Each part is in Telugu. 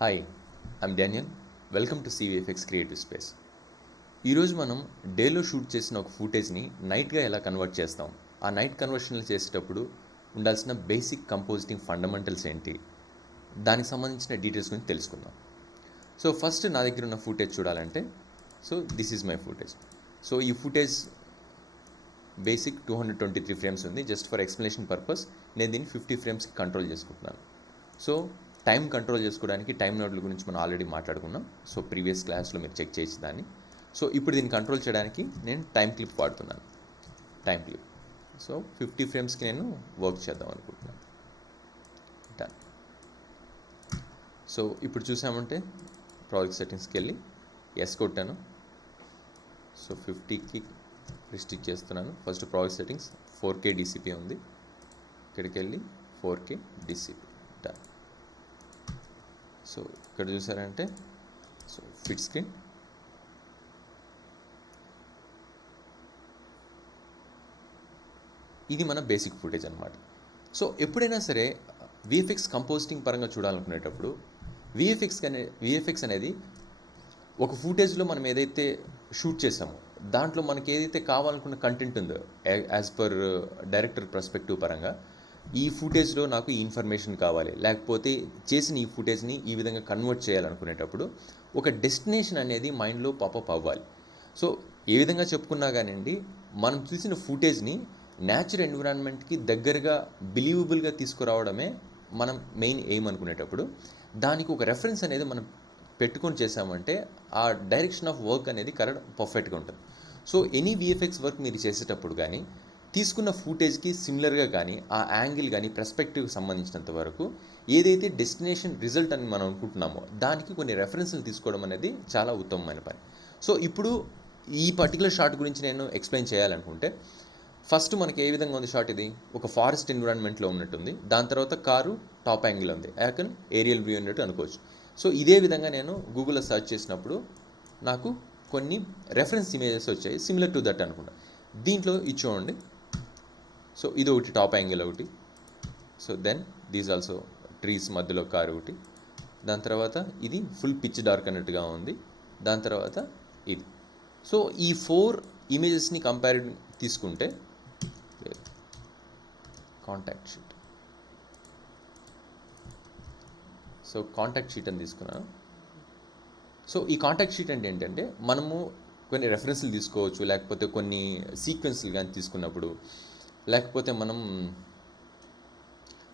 Hi, I'm Daniel. Welcome to CVFX creative space. ఈరోజు మనం డేలో షూట్ చేసిన ఒక ఫుటేజ్ని నైట్గా ఎలా కన్వర్ట్ చేస్తాం, ఆ నైట్ కన్వర్షన్లు చేసేటప్పుడు ఉండాల్సిన బేసిక్ కంపోజిటింగ్ ఫండమెంటల్స్ ఏంటి, దానికి సంబంధించిన డీటెయిల్స్ గురించి తెలుసుకుందాం. సో ఫస్ట్ నా దగ్గర ఉన్న ఫుటేజ్ చూడాలంటే, దిస్ ఈజ్ మై ఫుటేజ్. ఈ ఫుటేజ్ బేసిక్ 223 ఫ్రేమ్స్ ఉంది. జస్ట్ ఫర్ ఎక్స్ప్లెనేషన్ పర్పస్ నేను దీన్ని 50 ఫ్రేమ్స్కి కంట్రోల్ చేసుకుంటున్నాను. టైం కంట్రోల్ చేసుకోవడానికి టైం నోడ్ల గురించి మనం ఆల్రెడీ మాట్లాడుకున్నాం. ప్రీవియస్ క్లాస్లో మీరు చెక్ చేయొచ్చు దాన్ని. ఇప్పుడు దీన్ని కంట్రోల్ చేయడానికి నేను టైం క్లిప్ వాడుతున్నాను. టైం క్లిప్ 50 ఫ్రేమ్స్కి నేను వర్క్ చేద్దాం అనుకుంటున్నాను. డన్. ఇప్పుడు చూసామంటే ప్రాజెక్ట్ సెట్టింగ్స్కి వెళ్ళి ఎస్ కొట్టాను. 50కి రిస్ట్రిక్ట్ చేస్తున్నాను. First project settings 4K DCP ఉంది. ఇక్కడికి వెళ్ళి 4K DCP. డన్. ఇక్కడ చూసారంటే ఫిట్ స్క్రీన్. ఇది మన బేసిక్ ఫుటేజ్ అనమాట. ఎప్పుడైనా సరే విఎఫ్ఎక్స్ కంపోజిటింగ్ పరంగా చూడాలనుకునేటప్పుడు విఎఫ్ఎక్స్ అనేది ఒక ఫుటేజ్లో మనం ఏదైతే షూట్ చేసామో దాంట్లో మనకి ఏదైతే కావాలనుకున్న కంటెంట్ ఉందో యాజ్ పర్ డైరెక్టర్ పర్స్పెక్టివ్ పరంగా ఈ ఫుటేజ్లో నాకు ఈ ఇన్ఫర్మేషన్ కావాలి, లేకపోతే చేసిన ఈ ఫుటేజ్ని ఈ విధంగా కన్వర్ట్ చేయాలనుకునేటప్పుడు ఒక డెస్టినేషన్ అనేది మైండ్లో పాపప్ అవ్వాలి. ఏ విధంగా చెప్పుకున్నా కానివ్వండి, మనం చూసిన ఫుటేజ్ని న్యాచురల్ ఎన్విరాన్మెంట్కి దగ్గరగా బిలీవబుల్గా తీసుకురావడమే మనం మెయిన్ ఎయిమ్ అనుకునేటప్పుడు దానికి ఒక రెఫరెన్స్ అనేది మనం పెట్టుకొని చేసామంటే ఆ డైరెక్షన్ ఆఫ్ వర్క్ అనేది పర్ఫెక్ట్గా ఉంటుంది. ఎనీ విఎఫ్ఎక్స్ వర్క్ మీరు చేసేటప్పుడు కానీ తీసుకున్న ఫుటేజ్కి సిమిలర్గా కానీ ఆ యాంగిల్ కానీ పర్స్పెక్టివ్కి సంబంధించినంత వరకు ఏదైతే డెస్టినేషన్ రిజల్ట్ అని మనం అనుకుంటున్నామో దానికి కొన్ని రెఫరెన్స్లు తీసుకోవడం అనేది చాలా ఉత్తమమైన పని. ఇప్పుడు ఈ పర్టికులర్ షాట్ గురించి నేను ఎక్స్ప్లెయిన్ చేయాలనుకుంటే, ఫస్ట్ మనకి ఏ విధంగా ఉంది షాట్, ఇది ఒక ఫారెస్ట్ ఎన్విరాన్మెంట్లో ఉన్నట్టుంది. దాని తర్వాత కారు టాప్ యాంగిల్ ఉంది, యాకన్ ఏరియల్ వ్యూ అన్నట్టు అనుకోవచ్చు. ఇదే విధంగా నేను గూగుల్లో సెర్చ్ చేసినప్పుడు నాకు కొన్ని రెఫరెన్స్ ఇమేజెస్ వచ్చాయి సిమిలర్ టు దట్ అనుకుంటా. దీంట్లో ఇది చూడండి. ఇది ఒకటి టాప్ యాంగిల్ ఒకటి. దెన్ దీస్ ఆల్సో ట్రీస్ మధ్యలో కారు ఒకటి. దాని తర్వాత ఇది ఫుల్ పిచ్ డార్క్ అన్నట్టుగా ఉంది. దాని తర్వాత ఇది. ఈ 4 ఇమేజెస్ని కంపేర్ తీసుకుంటే కాంటాక్ట్ షీట్. కాంటాక్ట్ షీట్ అని తీసుకున్నాను. ఈ కాంటాక్ట్ షీట్ అంటే ఏంటంటే మనము కొన్ని రెఫరెన్స్లు తీసుకోవచ్చు, లేకపోతే కొన్ని సీక్వెన్స్లు కానీ తీసుకున్నప్పుడు, లేకపోతే మనం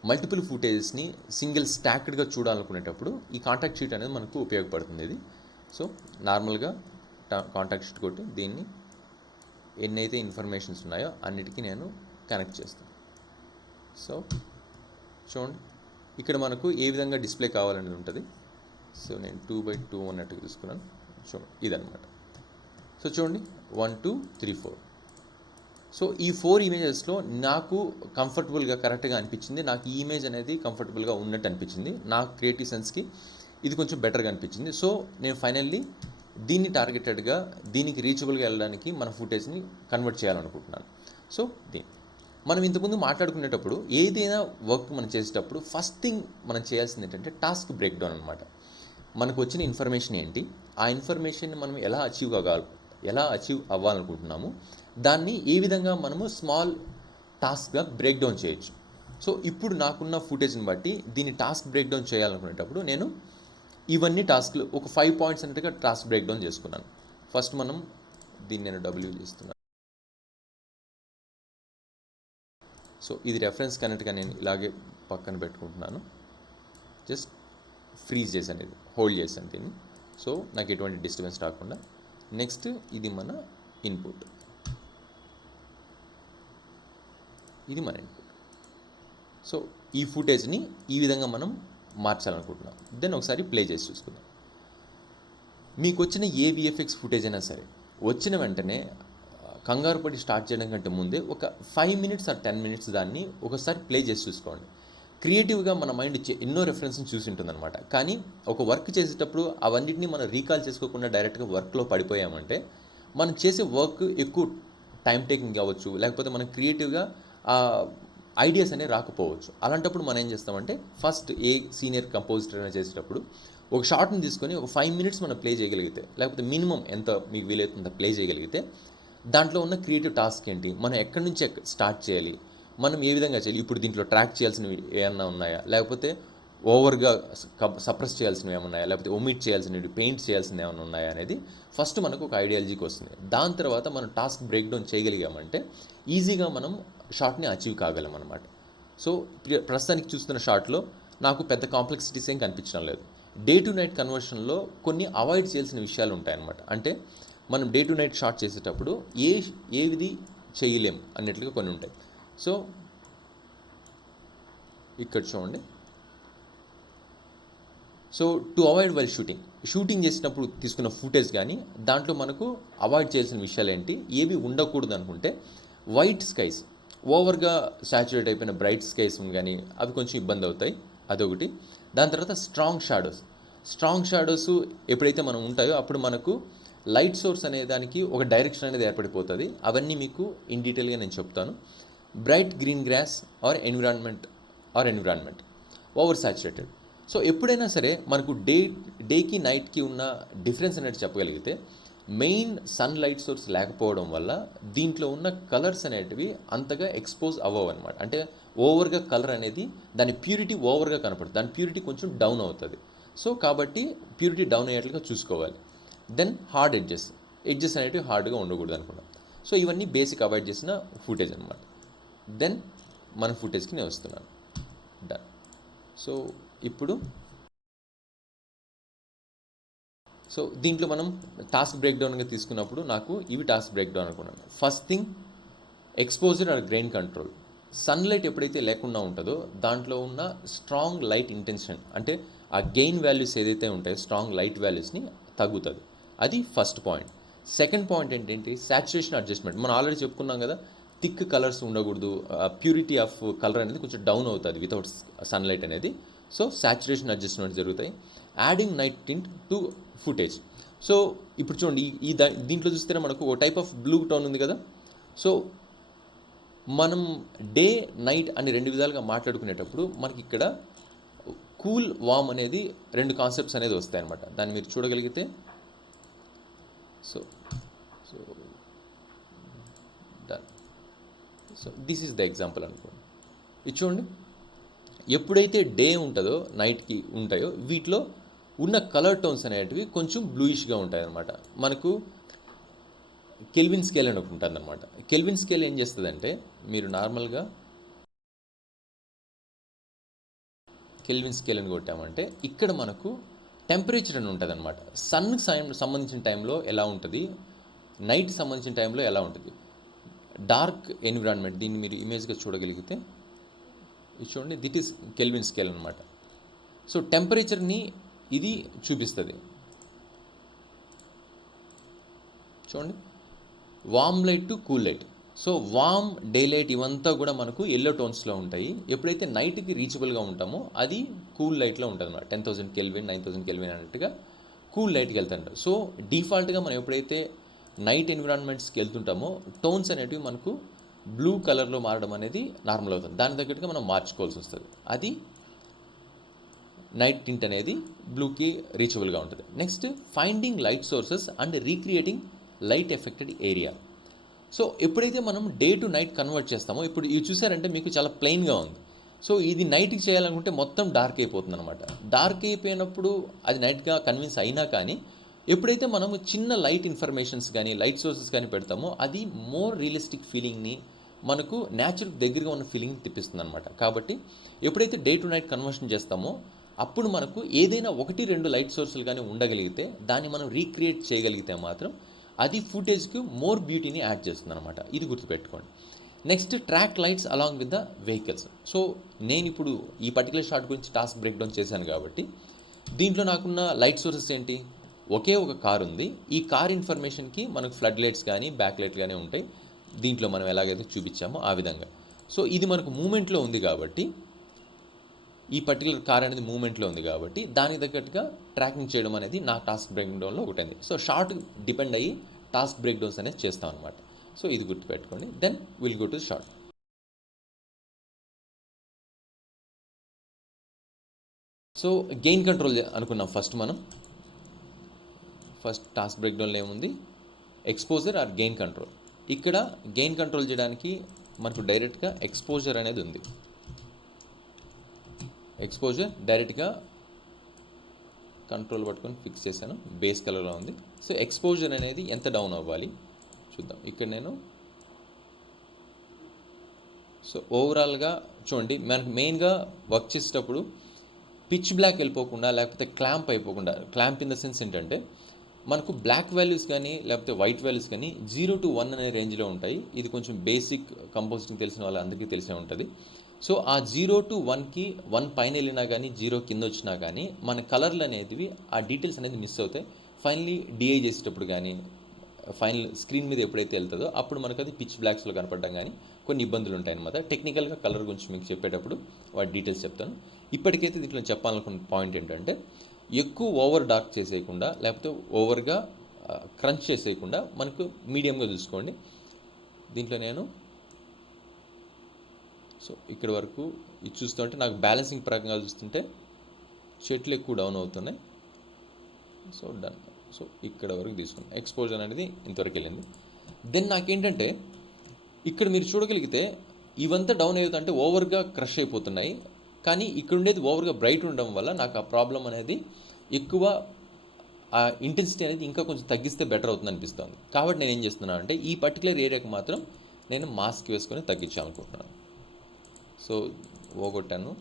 మల్టిపుల్ ఫుటేజెస్ని సింగిల్ స్టాక్డ్గా చూడాలనుకునేటప్పుడు ఈ కాంటాక్ట్ షీట్ అనేది మనకు ఉపయోగపడుతుంది. ఇది నార్మల్గా కాంటాక్ట్ షీట్ కొట్టి దీన్ని ఎన్నైతే ఇన్ఫర్మేషన్స్ ఉన్నాయో అన్నిటికీ నేను కనెక్ట్ చేస్తాను. చూడండి, ఇక్కడ మనకు ఏ విధంగా డిస్ప్లే కావాలనేది ఉంటుంది. నేను 2x2 అన్నట్టుగా తీసుకున్నాను. చూడండి, ఇదనమాట. చూడండి 1 2 3 4. ఈ 4 ఇమేజెస్లో నాకు కంఫర్టబుల్గా కరెక్ట్గా అనిపించింది. నాకు ఈ ఇమేజ్ అనేది కంఫర్టబుల్గా ఉన్నట్టు అనిపించింది. నా క్రియేటివ్ సెన్స్కి ఇది కొంచెం బెటర్గా అనిపించింది. నేను ఫైనల్లీ దీన్ని టార్గెటెడ్గా దీనికి రీచబుల్గా వెళ్ళడానికి మన ఫుటేజ్ని కన్వర్ట్ చేయాలనుకుంటున్నాను. మనం ఇంతకుముందు మాట్లాడుకునేటప్పుడు ఏదైనా వర్క్ మనం చేసేటప్పుడు ఫస్ట్ థింగ్ మనం చేయాల్సింది ఏంటంటే టాస్క్ బ్రేక్ డౌన్ అనమాట. మనకు వచ్చిన ఇన్ఫర్మేషన్ ఏంటి, ఆ ఇన్ఫర్మేషన్ మనం ఎలా అచీవ్ అవ్వాలనుకుంటున్నాము, దాన్ని ఏ విధంగా మనము స్మాల్ టాస్క్గా బ్రేక్ డౌన్ చేయొచ్చు. ఇప్పుడు నాకున్న ఫుటేజ్ని బట్టి దీన్ని టాస్క్ బ్రేక్ డౌన్ చేయాలనుకునేటప్పుడు నేను ఇవన్నీ టాస్క్లు ఒక 5 పాయింట్స్ అన్నట్టుగా టాస్క్ బ్రేక్ డౌన్ చేసుకున్నాను. ఫస్ట్ మనం దీన్ని నేను W చేస్తున్నాను. ఇది రెఫరెన్స్ కనెక్ట్గా నేను ఇలాగే పక్కన పెట్టుకుంటున్నాను. జస్ట్ ఫ్రీజ్ చేశాను, ఇది హోల్డ్ చేశాను దీన్ని. నాకు ఎటువంటి డిస్టర్బెన్స్ రాకుండా. నెక్స్ట్ ఇది మన ఇన్పుట్, ఇది మన ఇన్పుట్. ఈ ఫుటేజ్ని ఈ విధంగా మనం మార్చాలనుకుంటున్నాం. దెన్ ఒకసారి ప్లే చేసి చూసుకుందాం. మీకు వచ్చిన ఏ విఎఫ్ఎక్స్ ఫుటేజ్ అయినా సరే వచ్చిన వెంటనే కంగారు పడి స్టార్ట్ చేయడం కంటే ముందే ఒక 5 minutes or 10 minutes దాన్ని ఒకసారి ప్లే చేసి చూసుకోండి. క్రియేటివ్గా మన మైండ్ ఎన్నో రెఫరెన్స్ని చూసి ఉంటుందన్నమాట. కానీ ఒక వర్క్ చేసేటప్పుడు అవన్నిటిని మనం రీకాల్ చేసుకోకుండా డైరెక్ట్గా వర్క్లో పడిపోయామంటే మనం చేసే వర్క్ ఎక్కువ టైం టేకింగ్ అవ్వచ్చు, లేకపోతే మనం క్రియేటివ్గా ఐడియాస్ అనేవి రాకపోవచ్చు. అలాంటప్పుడు మనం ఏం చేస్తామంటే ఫస్ట్ ఏ సీనియర్ కంపోజిటర్ అయినా చేసేటప్పుడు ఒక షార్ట్ని తీసుకొని ఒక 5 minutes మనం ప్లే చేయగలిగితే, లేకపోతే మినిమం ఎంత మీకు వీలైతుందో ప్లే చేయగలిగితే దాంట్లో ఉన్న క్రియేటివ్ టాస్క్ ఏంటి, మనం ఎక్కడి నుంచి స్టార్ట్ చేయాలి, మనం ఏ విధంగా చేయాలి, ఇప్పుడు దీంట్లో ట్రాక్ చేయాల్సినవి ఏమన్నా ఉన్నాయా, లేకపోతే ఓవర్గా సప్రెస్ చేయాల్సినవి ఏమన్నా ఉన్నాయా, లేకపోతే ఒమిట్ చేయాల్సినవి, పెయింట్ చేయాల్సినవి ఏమైనా ఉన్నాయా అనేది ఫస్ట్ మనకు ఒక ఐడియాలజీకి వస్తుంది. దాని తర్వాత మనం టాస్క్ బ్రేక్ డౌన్ చేయగలిగామంటే ఈజీగా మనం షార్ట్ని అచీవ్ కాగలం అనమాట. సో ప్రస్తుతానికి చూస్తున్న షార్ట్లో నాకు పెద్ద కాంప్లెక్సిటీస్ ఏం కనిపించడం లేదు. డే టు నైట్ కన్వర్షన్లో కొన్ని అవాయిడ్ చేయాల్సిన విషయాలు ఉంటాయన్నమాట. అంటే మనం డే టు నైట్ షార్ట్ చేసేటప్పుడు ఏది చేయలేం అన్నట్లుగా కొన్ని ఉంటాయి. సో ఇక్కడ చూడండి. So to avoid while shooting చేసినప్పుడు తీసుకున్న ఫుటేజ్ కానీ దాంట్లో మనకు అవాయిడ్ చేయాల్సిన విషయాలు ఏంటి, ఏవి ఉండకూడదు అనుకుంటే వైట్ స్కైస్, ఓవర్గా సాచురేట్ అయిపోయిన బ్రైట్ స్కైస్ కానీ అవి కొంచెం ఇబ్బంది అవుతాయి, అదొకటి. దాని తర్వాత స్ట్రాంగ్ షాడోస్ ఎప్పుడైతే మనం ఉంటాయో అప్పుడు మనకు లైట్ సోర్స్ అనే దానికి ఒక డైరెక్షన్ అనేది ఏర్పడిపోతుంది. అవన్నీ మీకు ఇన్ డీటెయిల్గా నేను చెప్తాను. Bright green grass are environment over saturated. So ఎప్పుడైనా సరే మనకు డేకి నైట్కి ఉన్న డిఫరెన్స్ అనేది చెప్పగలిగితే మెయిన్ సన్ లైట్ సోర్స్ లేకపోవడం వల్ల దీంట్లో ఉన్న కలర్స్ అనేటివి అంతగా ఎక్స్పోజ్ అవ్వవు అనమాట. అంటే ఓవర్గా కలర్ అనేది దాని ప్యూరిటీ ఓవర్గా కనపడుతుంది, దాని ప్యూరిటీ కొంచెం డౌన్ అవుతుంది. సో కాబట్టి ప్యూరిటీ డౌన్ అయ్యేట్లుగా చూసుకోవాలి. దెన్ హార్డ్ ఎడ్జెస్ అనేటివి హార్డ్గా ఉండకూడదు అనుకున్నాం. సో ఇవన్నీ బేసిక్ అవాయిడ్ చేసిన ఫుటేజ్ అనమాట. దెన్ మన ఫుటేజ్కి నేను వస్తున్నాను. డన్. సో ఇప్పుడు దీంట్లో మనం టాస్క్ బ్రేక్ డౌన్గా తీసుకున్నప్పుడు నాకు ఇవి టాస్క్ బ్రేక్ డౌన్ అనుకున్నాను. First thing exposure are grain control. Sunlight ఎప్పుడైతే లేకుండా ఉంటుందో దాంట్లో ఉన్న స్ట్రాంగ్ లైట్ ఇంటెన్షన్, అంటే ఆ గెయిన్ వాల్యూస్ ఏదైతే ఉంటాయో స్ట్రాంగ్ లైట్ వాల్యూస్ని తగ్గుతుంది. అది ఫస్ట్ పాయింట్. సెకండ్ పాయింట్ ఏంటంటే సాచురేషన్ అడ్జస్ట్మెంట్. మనం ఆల్రెడీ చెప్పుకున్నాం కదా, థిక్ కలర్స్ ఉండకూడదు, ప్యూరిటీ ఆఫ్ కలర్ అనేది కొంచెం డౌన్ అవుతుంది వితౌట్ సన్లైట్ అనేది. సో సాచురేషన్ అడ్జస్ట్మెంట్ జరుగుతాయి. Adding night tint to footage. So ఇప్పుడు చూడండి, దీంట్లో చూస్తే మనకు ఒక టైప్ ఆఫ్ బ్లూ టోన్ ఉంది కదా. సో మనం డే నైట్ అని రెండు విధాలుగా మాట్లాడుకునేటప్పుడు మనకి ఇక్కడ కూల్ వామ్ అనేది రెండు కాన్సెప్ట్స్ అనేది వస్తాయి అన్నమాట. దాన్ని మీరు చూడగలిగితే so done. So this is the example అనుకోండి. ఇది చూడండి, ఎప్పుడైతే డే ఉంటుందో నైట్కి ఉంటాయో వీటిలో ఉన్న కలర్ టోన్స్ అనేటివి కొంచెం బ్లూయిష్గా ఉంటాయి అన్నమాట. మనకు కెల్విన్ స్కేల్ అని ఒకటి ఉంటుంది అనమాట. కెల్విన్ స్కేల్ ఏం చేస్తుందంటే, మీరు నార్మల్గా కెల్విన్ స్కేల్ అని కొట్టామంటే ఇక్కడ మనకు టెంపరేచర్ అని ఉంటుంది అనమాట. సన్కి సంబంధించిన టైంలో ఎలా ఉంటుంది, నైట్కి సంబంధించిన టైంలో ఎలా ఉంటుంది. డార్క్ ఎన్విరాన్మెంట్, దీన్ని మీరు ఇమేజ్గా చూడగలిగితే ఇది చూడండి, దిట్ ఈస్ కెల్విన్ స్కేల్ అనమాట. సో టెంపరేచర్ని ఇది చూపిస్తుంది. చూడండి, warm light to cool light. So warm, day light ఇవంతా కూడా మనకు ఎల్లో టోన్స్లో ఉంటాయి. ఎప్పుడైతే నైట్కి రీచబుల్గా ఉంటామో అది కూల్ లైట్లో ఉంటుంది అన్నమాట. 10,000 కెల్విన్ 9,000 కెల్విన్ అన్నట్టుగా కూల్ లైట్కి వెళ్తుంటారు. సో డిఫాల్ట్గా మనం ఎప్పుడైతే నైట్ ఎన్విరాన్మెంట్స్కి వెళ్తుంటామో టోన్స్ అనేటివి మనకు బ్లూ కలర్లో మారడం అనేది నార్మల్ అవుతుంది. దాని తగ్గట్టుగా మనం మార్చుకోవాల్సి వస్తుంది. అది నైట్ టింట్ అనేది బ్లూకి రీచబుల్గా ఉంటుంది. Next, finding light sources and recreating light affected area. So ఎప్పుడైతే మనం డే టు నైట్ కన్వర్ట్ చేస్తామో, ఇప్పుడు ఇవి చూసారంటే మీకు చాలా ప్లెయిన్గా ఉంది. సో ఇది నైట్కి చేయాలనుకుంటే మొత్తం డార్క్ అయిపోతుంది అనమాట. డార్క్ అయిపోయినప్పుడు అది నైట్గా కన్విన్స్ అయినా కానీ ఎప్పుడైతే మనము చిన్న లైట్ ఇన్ఫర్మేషన్స్ కానీ లైట్ సోర్సెస్ కానీ పెడతామో అది మోర్ రియలిస్టిక్ ఫీలింగ్ని, మనకు న్యాచురల్ దగ్గరగా ఉన్న ఫీలింగ్ తెప్పిస్తుంది అనమాట. కాబట్టి ఎప్పుడైతే డే టు నైట్ కన్వర్షన్ చేస్తామో అప్పుడు మనకు ఏదైనా 1-2 లైట్ సోర్సులు కానీ ఉండగలిగితే దాన్ని మనం రీక్రియేట్ చేయగలిగితే మాత్రం అది ఫుటేజ్కి మోర్ బ్యూటీని యాడ్ చేస్తుంది అనమాట. ఇది గుర్తుపెట్టుకోండి. Next, track lights along with the vehicles. So నేను ఇప్పుడు ఈ పర్టికులర్ షాట్ గురించి టాస్క్ బ్రేక్ డౌన్ చేశాను కాబట్టి దీంట్లో నాకున్న లైట్ సోర్సెస్ ఏంటి, ఒకే ఒక కార్ ఉంది. ఈ కార్ ఇన్ఫర్మేషన్కి మనకు ఫ్లడ్ లైట్స్ కానీ బ్యాక్ లైట్ కానీ ఉంటాయి. దీంట్లో మనం ఎలాగైతే చూపించామో ఆ విధంగా. సో ఇది మనకు మూమెంట్లో ఉంది కాబట్టి, ఈ పర్టికులర్ కార్ అనేది మూమెంట్లో ఉంది కాబట్టి దానికి తగ్గట్టుగా ట్రాకింగ్ చేయడం అనేది నా టాస్క్ బ్రేక్ డౌన్లో ఒకటి. సో షార్ట్ డిపెండ్ అయ్యి టాస్క్ బ్రేక్ డౌన్స్ అనేది చేస్తాం అనమాట. సో ఇది గుర్తుపెట్టుకోండి. Then will go to short. So gain control అనుకున్నాం ఫస్ట్ టాస్క్ బ్రేక్డౌన్లో ఏముంది, ఎక్స్పోజర్ ఆర్ గెయిన్ కంట్రోల్. ఇక్కడ గెయిన్ కంట్రోల్ చేయడానికి మనకు డైరెక్ట్గా ఎక్స్పోజర్ అనేది ఉంది. ఎక్స్పోజర్ డైరెక్ట్గా కంట్రోల్ పట్టుకొని ఫిక్స్ చేశాను, బేస్ కలర్లో ఉంది. సో ఎక్స్పోజర్ అనేది ఎంత డౌన్ అవ్వాలి చూద్దాం. ఇక్కడ నేను సో ఓవరాల్గా చూడండి, మనకు మెయిన్గా వర్క్ చేసేటప్పుడు పిచ్ బ్లాక్ వెళ్ళిపోకుండా, లేకపోతే క్లాంప్ అయిపోకుండా, క్లాంప్ ఇన్ ద సెన్స్ ఏంటంటే మనకు బ్లాక్ వాల్యూస్ కానీ లేకపోతే వైట్ వాల్యూస్ కానీ 0 to 1 అనే రేంజ్లో ఉంటాయి. ఇది కొంచెం బేసిక్ కంపోజిటింగ్ తెలిసిన వాళ్ళందరికీ తెలిసే ఉంటుంది. సో ఆ 0 to 1కి 1 పైన వెళ్ళినా కానీ 0 కింద వచ్చినా కానీ మన కలర్లు అనేవి ఆ డీటెయిల్స్ అనేది మిస్ అవుతాయి. ఫైనలీ డిఐ చేసేటప్పుడు కానీ ఫైనల్ స్క్రీన్ మీద ఎప్పుడైతే వెళ్తుందో అప్పుడు మనకు అది పిచ్ బ్లాక్స్లో కనపడడం కానీ కొన్ని ఇబ్బందులు ఉంటాయన్నమాట. టెక్నికల్గా కలర్ గురించి మీకు చెప్పేటప్పుడు వాటి డీటెయిల్స్ చెప్తాను. ఇప్పటికైతే దీంట్లో చెప్పాలనుకున్న పాయింట్ ఏంటంటే ఎక్కువ ఓవర్ డార్క్ చేసేయకుండా లేకపోతే ఓవర్గా క్రంచ్ చేసేయకుండా మనకు మీడియంగా చూసుకోండి. దీంట్లో నేను సో ఇక్కడ వరకు ఇది చూస్తుంటే నాకు బ్యాలెన్సింగ్ పరంగా చూస్తుంటే చెట్లు ఎక్కువ డౌన్ అవుతున్నాయి. So done. సో ఇక్కడ వరకు తీసుకున్నాను. ఎక్స్పోజర్ అనేది ఇంతవరకు వెళ్ళింది. దెన్ నాకేంటంటే ఇక్కడ మీరు చూడగలిగితే ఇవంతా డౌన్ అవుతుంటే ఓవర్గా క్రష్ అయిపోతున్నాయి. కానీ ఇక్కడ ఉండేది ఓవర్గా బ్రైట్ ఉండడం వల్ల నాకు ఆ ప్రాబ్లం అనేది ఎక్కువ, ఆ ఇంటెన్సిటీ అనేది ఇంకా కొంచెం తగ్గిస్తే బెటర్ అవుతుంది అనిపిస్తుంది. కాబట్టి నేను ఏం చేస్తున్నాను అంటే ఈ పర్టికులర్ ఏరియాకి మాత్రం నేను మాస్క్ వేసుకొని తగ్గించాలనుకుంటున్నాను. సో ఓగొట్టాను.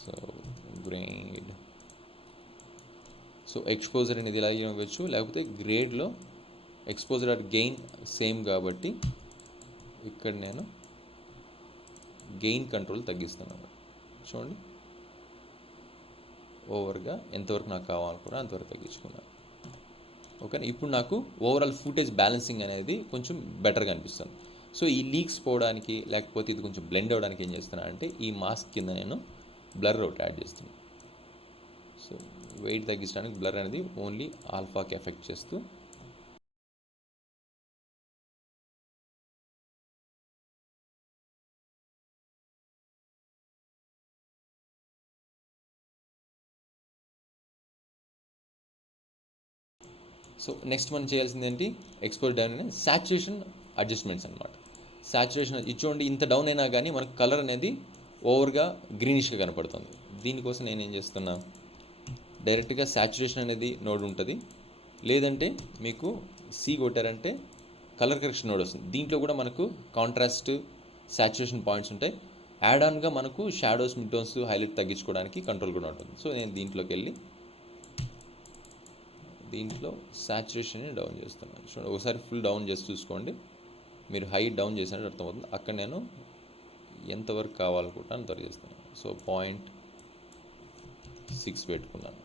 సో గ్రేడ్, సో ఎక్స్పోజర్ అనేది ఇలా ఇవ్వచ్చు, లేకపోతే గ్రేడ్లో ఎక్స్పోజర్ ఆర్ గెయిన్ సేమ్ కాబట్టి ఇక్కడ నేను గెయిన్ కంట్రోల్ తగ్గిస్తున్నాను. చూడండి ఓవర్గా ఎంతవరకు నాకు కావాలనుకున్నా అంతవరకు తగ్గించుకున్నాను. ఓకే, ఇప్పుడు నాకు ఓవరాల్ ఫుటేజ్ బ్యాలెన్సింగ్ అనేది కొంచెం బెటర్గా అనిపిస్తుంది. సో ఈ లీక్స్ పోవడానికి లేకపోతే ఇది కొంచెం బ్లెండ్ అవ్వడానికి ఏం చేస్తున్నా అంటే ఈ మాస్క్ కింద నేను బ్లర్ అవుట్ యాడ్ చేస్తున్నాను. సో వెయిట్ తగ్గించడానికి బ్లర్ అనేది ఓన్లీ ఆల్ఫాకి ఎఫెక్ట్ చేస్తూ సో నెక్స్ట్ మనం చేయాల్సింది ఏంటి, ఎక్స్పోజ్ డౌన్ అనేది సాచురేషన్ అడ్జస్ట్మెంట్స్ అనమాట. సాచురేషన్ ఇది చూడండి, ఇంత డౌన్ అయినా కానీ మనకు కలర్ అనేది ఓవర్గా గ్రీనిష్గా కనపడుతుంది. దీనికోసం నేను ఏం చేస్తున్నా, డైరెక్ట్గా సాచురేషన్ అనేది నోడ్ ఉంటుంది, లేదంటే మీకు సి కొట్టారంటే కలర్ కరెక్షన్ నోడ్ వస్తుంది. దీంట్లో కూడా మనకు కాంట్రాస్ట్ సాచురేషన్ పాయింట్స్ ఉంటాయి. యాడ్ ఆన్గా మనకు షాడోస్, మిడ్ టోన్స్, హైలైట్ తగ్గించుకోవడానికి కంట్రోల్ కూడా ఉంటుంది. సో నేను దీంట్లోకి వెళ్ళి దీంట్లో సాచురేషన్ని డౌన్ చేస్తున్నాను. చూడండి ఒకసారి ఫుల్ డౌన్ చేసి చూసుకోండి, మీరు హై డౌన్ చేసినట్టు అర్థమవుతుంది. అక్కడ నేను ఎంతవరకు కావాలనుకుంటా అంతవరకు చేస్తున్నాను. సో 0.6 పెట్టుకున్నాను.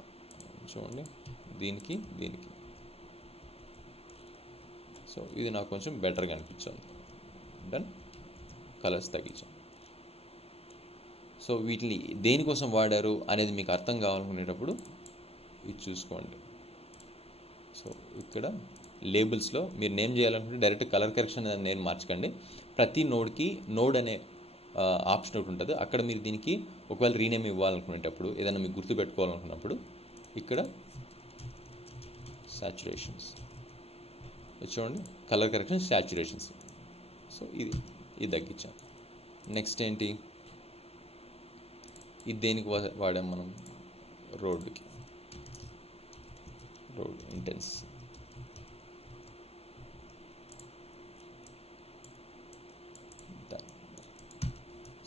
చూడండి దీనికి దీనికి. సో ఇది నాకు కొంచెం బెటర్గా అనిపించింది. డన్. కలర్స్ తగ్గించాను. సో వీటిని దేనికోసం వాడారు అనేది మీకు అర్థం కావాలనుకునేటప్పుడు ఇది చూసుకోండి. సో ఇక్కడ లేబుల్స్లో మీరు నేమ్ చేయాలనుకుంటే డైరెక్ట్ కలర్ కరెక్షన్ అని నేను మార్చకండి. ప్రతి నోడ్కి నోడ్ అనే ఆప్షన్ ఒకటి ఉంటుంది. అక్కడ మీరు దీనికి ఒకవేళ రీనేమ్ ఇవ్వాలనుకునేటప్పుడు, ఏదైనా మీకు గుర్తు పెట్టుకోవాలనుకున్నప్పుడు ఇక్కడ సాచురేషన్స్ చూడండి, కలర్ కరెక్షన్ సాచురేషన్స్. సో ఇది తగ్గించాం. నెక్స్ట్ ఏంటి, ఇది దేనికి వాడాం మనం, రోడ్డుకి, road intense.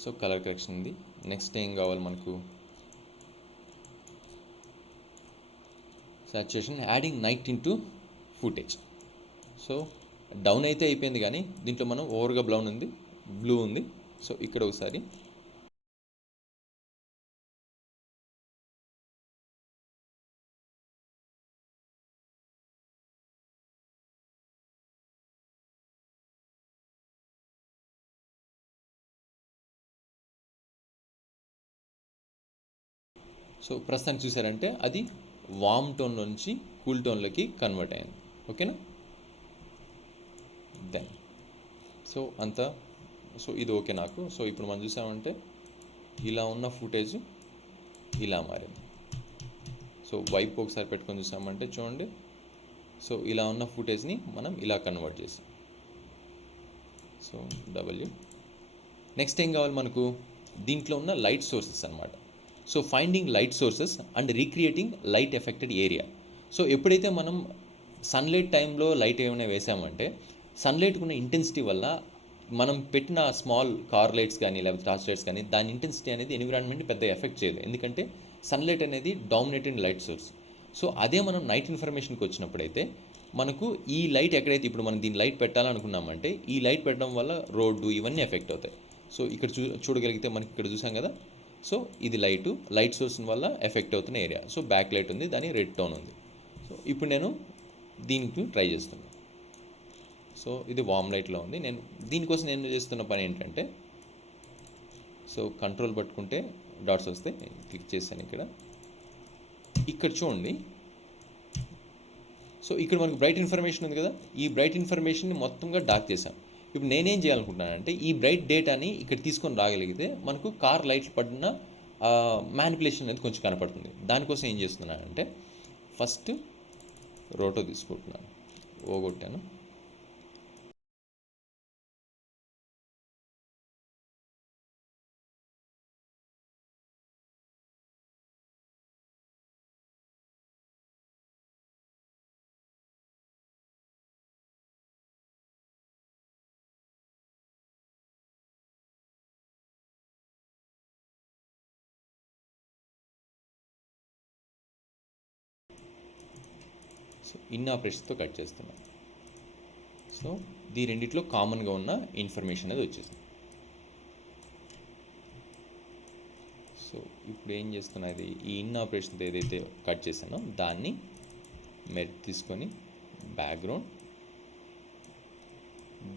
So colour correction ఉంది. నెక్స్ట్ ఏం కావాలి మనకు, saturation adding knight into footage. So down అయితే అయిపోయింది, కానీ దీంట్లో మనం ఓవర్గా బ్లూ ఉంది. సో ఇక్కడ ఒకసారి సో ప్రస్తుతానికి చూసారంటే అది వామ్ టోన్ నుంచి కూల్ టోన్లోకి కన్వర్ట్ అయింది. ఓకేనా? దెన్ సో అంతా సో ఇది ఓకే నాకు. సో ఇప్పుడు మనం చూసామంటే ఇలా ఉన్న ఫుటేజ్ ఇలా మారింది. సో వైపు ఒకసారి పెట్టుకొని చూసామంటే చూడండి, సో ఇలా ఉన్న ఫుటేజ్ని మనం ఇలా కన్వర్ట్ చేసాం. సో డబ్ల్యూ నెక్స్ట్ ఏం కావాలి మనకు, దీంట్లో ఉన్న లైట్ సోర్సెస్ అనమాట. So finding light sources and recreating light affected area. So ఎప్పుడైతే మనం సన్లైట్ టైంలో లైట్ ఏమైనా వేసామంటే సన్లైట్కి ఉన్న ఇంటెన్సిటీ వల్ల మనం పెట్టిన స్మాల్ కార్ లైట్స్ కానీ లేకపోతే టార్చ్ లైట్స్ కానీ దాని ఇంటెన్సిటీ అనేది ఎన్విరాన్మెంట్ పెద్ద ఎఫెక్ట్ చేయదు, ఎందుకంటే సన్లైట్ అనేది డామినేటింగ్ లైట్ సోర్స్. సో అదే మనం నైట్ ఇన్ఫర్మేషన్కి వచ్చినప్పుడైతే మనకు ఈ లైట్ ఎక్కడైతే ఇప్పుడు మనం దీని లైట్ పెట్టాలనుకున్నామంటే ఈ లైట్ పెట్టడం వల్ల రోడ్డు ఇవన్నీ ఎఫెక్ట్ అవుతాయి. సో ఇక్కడ చూడగలిగితే మనకి ఇక్కడ చూసాం కదా, సో ఇది లైట్ సోర్స్ వల్ల ఎఫెక్ట్ అవుతున్న ఏరియా. సో బ్యాక్ లైట్ ఉంది, దాని రెడ్ టోన్ ఉంది. సో ఇప్పుడు నేను దీనికి ట్రై చేస్తున్నాను. సో ఇది వామ్ లైట్లో ఉంది. నేను దీనికోసం నేను చేస్తున్న పని ఏంటంటే, సో కంట్రోల్ పట్టుకుంటే డాట్స్ వస్తే క్లిక్ చేశాను ఇక్కడ చూడండి. సో ఇక్కడ మనకు బ్రైట్ ఇన్ఫర్మేషన్ ఉంది కదా, ఈ బ్రైట్ ఇన్ఫర్మేషన్ని మొత్తంగా డార్క్ చేశాం. ఇప్పుడు నేనేం చేయాలనుకుంటున్నానంటే ఈ బ్రైట్ డేటాని ఇక్కడ తీసుకొని రాగలిగితే మనకు కార్ లైట్లు పడిన మ్యానిపులేషన్ అనేది కొంచెం కనపడుతుంది. దానికోసం ఏం చేస్తున్నానంటే ఫస్ట్ రోటో తీసుకుంటున్నాను, ఓగొట్టాను. సో ఇన్ ఆపరేషన్తో కట్ చేస్తున్నాను. సో ఈ రెండిట్లో కామన్గా ఉన్న ఇన్ఫర్మేషన్ అనేది వచ్చేసింది. సో ఇప్పుడు ఏం చేస్తున్నది, ఈ ఇన్ ఆపరేషన్తో ఏదైతే కట్ చేశానో దాన్ని మెర్జ్ తీసుకొని బ్యాక్గ్రౌండ్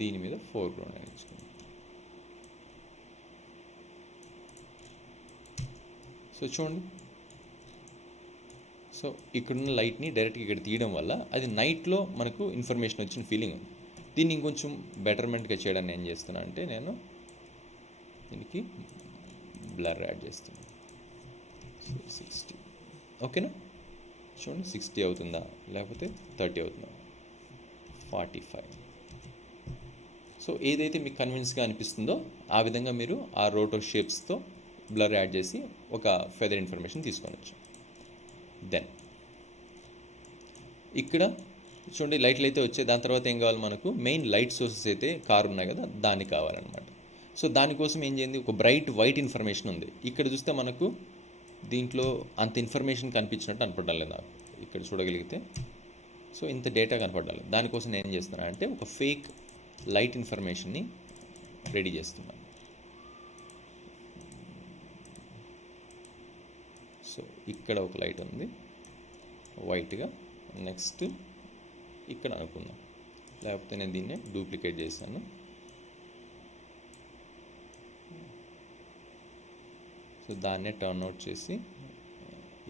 దీని మీద ఫోర్గ్రౌండ్ వేయించుకోండి. సో చూడండి, సో ఇక్కడున్న లైట్ని డైరెక్ట్గా ఇక్కడ తీయడం వల్ల అది నైట్లో మనకు ఇన్ఫర్మేషన్ వచ్చిన ఫీలింగ్ ఉంది. దీన్ని ఇంకొంచెం బెటర్మెంట్గా చేయడానికి ఏం చేస్తున్నా అంటే నేను దీనికి బ్లర్ యాడ్ చేస్తున్నాను. సో 60 ఓకేనా? చూడండి 60 అవుతుందా లేకపోతే 30 అవుతుందా, 45. సో ఏదైతే మీకు కన్విన్స్గా అనిపిస్తుందో ఆ విధంగా మీరు ఆ రోటో షేప్స్తో బ్లర్ యాడ్ చేసి ఒక ఫెదర్ ఇన్ఫర్మేషన్ తీసుకోవచ్చు. దెన్ ఇక్కడ చూడండి లైట్లు అయితే వచ్చాయి. దాని తర్వాత ఏం కావాలి మనకు, మెయిన్ లైట్ సోర్సెస్ అయితే కారు ఉన్నాయి కదా దాన్ని కావాలన్నమాట. సో దానికోసం ఏం చేయండి, ఒక బ్రైట్ వైట్ ఇన్ఫర్మేషన్ ఉంది. ఇక్కడ చూస్తే మనకు దీంట్లో అంత ఇన్ఫర్మేషన్ కనిపించినట్టు అనుకోవడం లేదు నాకు. ఇక్కడ చూడగలిగితే సో ఇంత డేటా కనపడాలి. దానికోసం నేను ఏం చేస్తున్నా అంటే ఒక ఫేక్ లైట్ ఇన్ఫర్మేషన్ని రెడీ చేస్తున్నాను. సో ఇక్కడ ఒక లైట్ ఉంది వైట్గా, నెక్స్ట్ ఇక్కడ అనుకుందాం, లేకపోతే నేను దీన్ని డూప్లికేట్ చేశాను. సో దాన్నే టర్న్ అవుట్ చేసి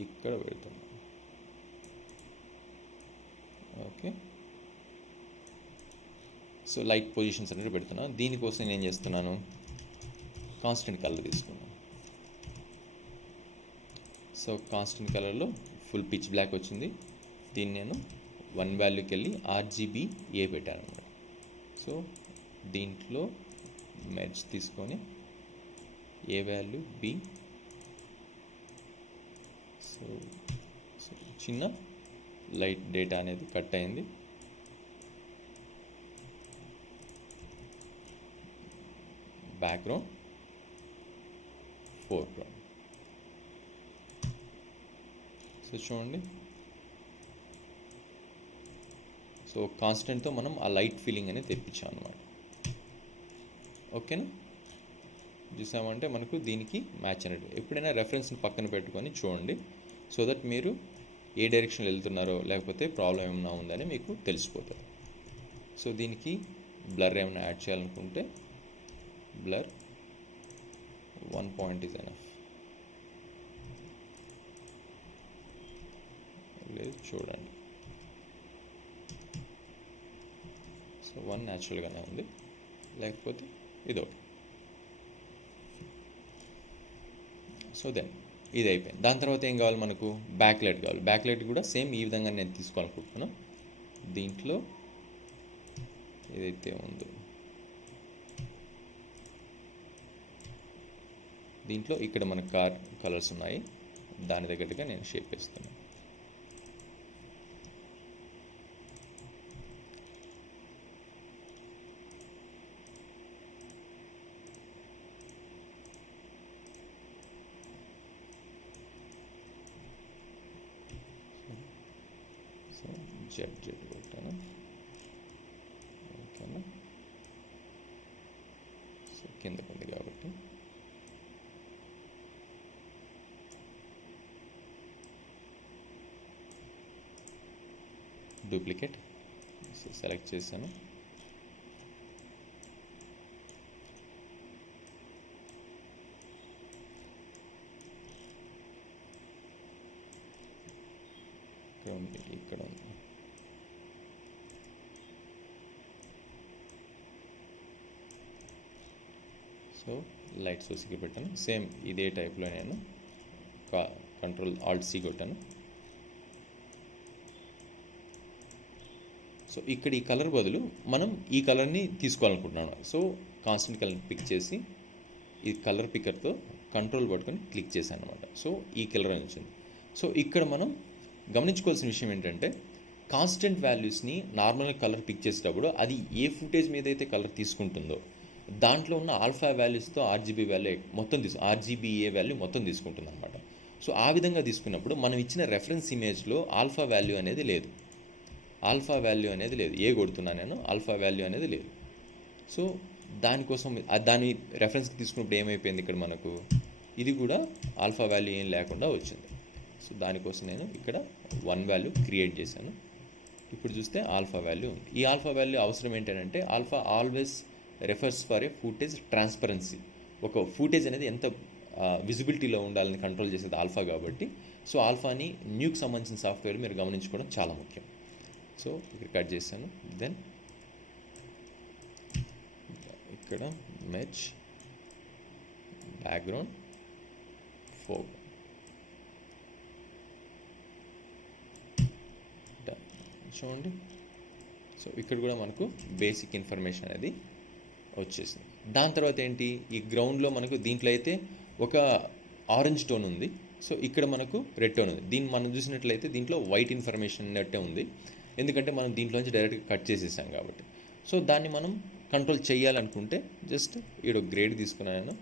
ఇక్కడ పెడతాను. ఓకే, సో లైట్ పొజిషన్స్ అనేది పెడుతున్నాను. దీనికోసం నేను ఏం చేస్తున్నాను, కాన్స్టెంట్ కలర్ తీసుకున్నాను. సో కాన్స్టెంట్ కలర్లో ఫుల్ పిచ్ బ్లాక్ వచ్చింది. దీన్ని నేను 1 వాల్యూకి వెళ్ళి RGB A పెట్టాను అన్నమాట. సో దీంట్లో మెర్జ్ తీసుకొని A వాల్యూ B. సో చిన్న లైట్ డేటా అనేది కట్ అయింది. Background foreground. సో చూడండి, సో కాన్స్టెంట్తో మనం ఆ లైట్ ఫీలింగ్ అనేది తెప్పించాం అనమాట. ఓకేనా? చూసామంటే మనకు దీనికి మ్యాచ్ అనేది ఎప్పుడైనా రెఫరెన్స్ని పక్కన పెట్టుకొని చూడండి, సో దట్ మీరు ఏ డైరెక్షన్లో వెళ్తున్నారో లేకపోతే ప్రాబ్లం ఏమైనా ఉందని మీకు తెలిసిపోతుంది. సో దీనికి బ్లర్ ఏమైనా యాడ్ చేయాలనుకుంటే బ్లర్ 1 పాయింట్ ఇస్ ఎనఫ్. లేదు చూడండి. సో 1 న్యాచురల్గానే ఉంది, లేకపోతే ఇదొకటి. సో దెన్ ఇది అయిపోయింది. దాని తర్వాత ఏం కావాలి మనకు? బ్యాక్లైట్ కావాలి. బ్యాక్లైట్ కూడా సేమ్ ఈ విధంగా నేను తీసుకోవాలనుకుంటున్నాను. దీంట్లో ఏదైతే ఉందో దీంట్లో ఇక్కడ మనకు కలర్స్ ఉన్నాయి, దాని దగ్గరగా నేను షేప్ వేస్తున్నాను. సో జెడ్ కొట్టాను, ఓకేనా. సో కిందకు ఉంది కాబట్టి డూప్లికేట్ సెలెక్ట్ చేశాను. ఇక్కడ ఉంది. సో లైట్ సోర్స్కి పెట్టాను. సేమ్ ఇదే టైప్లో నేను కంట్రోల్ ఆల్ట్ సి కొట్టాను. సో ఇక్కడ ఈ కలర్ బదులు మనం ఈ కలర్ని తీసుకోవాలనుకుంటున్నాను. సో కాన్స్టెంట్ కలర్ని పిక్ చేసి ఈ కలర్ పిక్కర్తో కంట్రోల్ పట్టుకొని క్లిక్ చేశాను అనమాట. సో ఈ కలర్ అని వచ్చింది. సో ఇక్కడ మనం గమనించుకోవాల్సిన విషయం ఏంటంటే, కాన్స్టెంట్ వాల్యూస్ని నార్మల్గా కలర్ పిక్ చేసేటప్పుడు అది ఏ ఫుటేజ్ మీద అయితే కలర్ తీసుకుంటుందో దాంట్లో ఉన్న ఆల్ఫా వాల్యూస్తో ఆర్జీబీ వాల్యూ మొత్తం ఆర్జీబీఏ వాల్యూ మొత్తం తీసుకుంటుంది అనమాట. సో ఆ విధంగా తీసుకున్నప్పుడు మనం ఇచ్చిన రెఫరెన్స్ ఇమేజ్లో ఆల్ఫా వాల్యూ అనేది లేదు. ఏ కొడుతున్నా నేను, ఆల్ఫా వాల్యూ అనేది లేదు. సో దానికోసం దాని రెఫరెన్స్కి తీసుకున్నప్పుడు ఏమైపోయింది, ఇక్కడ మనకు ఇది కూడా ఆల్ఫా వాల్యూ ఏం లేకుండా వచ్చింది. సో దానికోసం నేను ఇక్కడ 1 వాల్యూ క్రియేట్ చేశాను. ఇప్పుడు చూస్తే ఆల్ఫా వాల్యూ ఉంది. ఈ ఆల్ఫా వాల్యూ అవసరం ఏంటంటే, alpha always refers for a footage transparency. ఒక ఫుటేజ్ అనేది ఎంత విజిబిలిటీలో ఉండాలని కంట్రోల్ చేసేది ఆల్ఫా కాబట్టి, సో ఆల్ఫాని న్యూకి సంబంధించిన సాఫ్ట్వేర్ మీరు గమనించుకోవడం చాలా ముఖ్యం. సో ఇక్కడ కట్ చేశాను. దెన్ ఇక్కడ మెచ్ బ్యాక్గ్రౌండ్ ఫోక్ చూడండి. సో ఇక్కడ కూడా మనకు బేసిక్ ఇన్ఫర్మేషన్ అనేది వచ్చేసింది. దాని తర్వాత ఏంటి, ఈ గ్రౌండ్లో మనకు దీంట్లో అయితే ఒక ఆరెంజ్ టోన్ ఉంది. సో ఇక్కడ మనకు రెడ్ టోన్ ఉంది. దీన్ని మనం చూసినట్లయితే దీంట్లో వైట్ ఇన్ఫర్మేషన్ అన్నట్టే ఉంది, ఎందుకంటే మనం దీంట్లోంచి డైరెక్ట్గా కట్ చేసేసాం కాబట్టి. సో దాన్ని మనం కంట్రోల్ చేయాలనుకుంటే జస్ట్ ఇక్కడ గ్రేడ్ తీసుకున్నాను.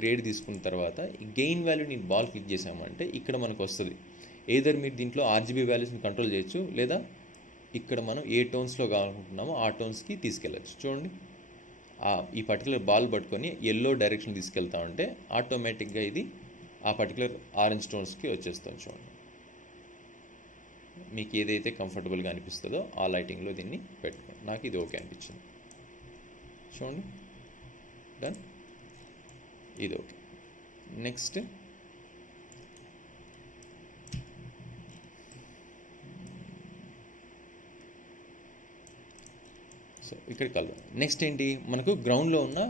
గ్రేడ్ తీసుకున్న తర్వాత ఈ గెయిన్ వాల్యూ నేను బాల్ క్లిక్ చేసామంటే ఇక్కడ మనకు వస్తుంది. ఏదర్ మీరు దీంట్లో ఆర్జీబీ వాల్యూస్ని కంట్రోల్ చేయొచ్చు, లేదా ఇక్కడ మనం ఏ టోన్స్లో కావాలనుకుంటున్నామో ఆ టోన్స్కి తీసుకెళ్ళచ్చు. చూడండి, ఈ పర్టికులర్ బాల్ పట్టుకొని ఎల్లో డైరెక్షన్ తీసుకెళ్తా ఉంటే ఆటోమేటిక్గా ఇది ఆ పర్టికులర్ ఆరెంజ్ టోన్స్కి వచ్చేస్తాం. చూడండి, మీకు ఏదైతే కంఫర్టబుల్గా అనిపిస్తుందో ఆ లైటింగ్లో దీన్ని పెట్టుకోండి. నాకు ఇది ఓకే అనిపించింది. చూడండి, డన్, ఇది ఓకే. నెక్స్ట్ సో ఇక్కడ కలర్. నెక్స్ట్ ఏంటి, మనకు గ్రౌండ్లో ఉన్న